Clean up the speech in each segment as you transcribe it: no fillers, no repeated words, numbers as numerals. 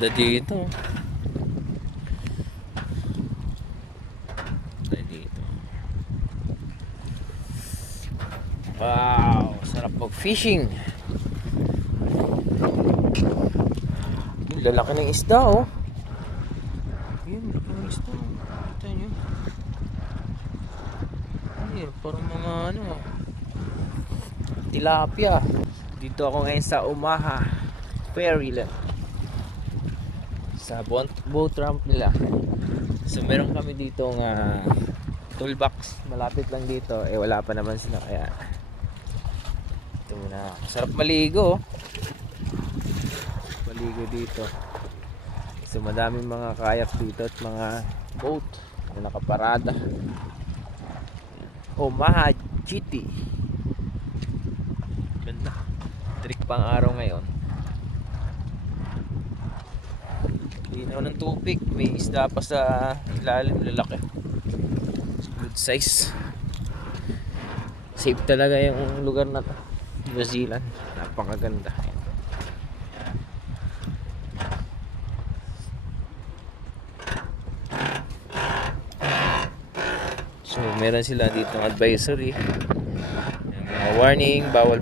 Ganda dito. Dito. Wow, sarap mag-fishing. Lalaki ng isda, oh. Yun, lalaki ng isda. Kita nyo. Ay, parang mga ano, tilapia. Dito ako ngayon sa Omaha Ferry lang, sa boat ramp nila. So meron kami dito nga toolbox malapit lang dito. Eh wala pa naman sila, kaya ito na. Sarap maligo, maligo dito. So madaming mga kayak dito at mga boat na nakaparada. Omaha City. Ganda. Trick pang araw ngayon. Linaw ng tubig. May isda pa sa ilalim. Lalaki. Good size. Safe talaga yung lugar na to. New Zealand. Napakaganda. So meron sila dito ng advisory. Mga warning, bawal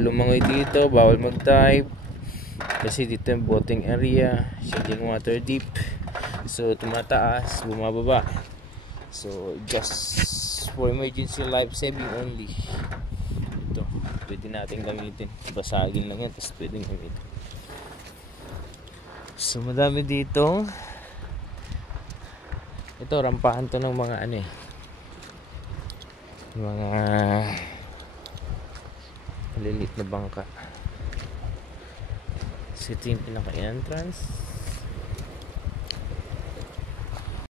lumangoy dito, bawal mag-dive kasi dito yung boating area, shedding water deep, so tumataas, bumababa, so just for emergency life saving only. Ito pwede natin gamitin, basagin lang yan tapos pwede gamitin. So madami dito. Ito rampahan to ng mga ano eh, mga maliliit na bangka. So ito yung pinaka-entrance.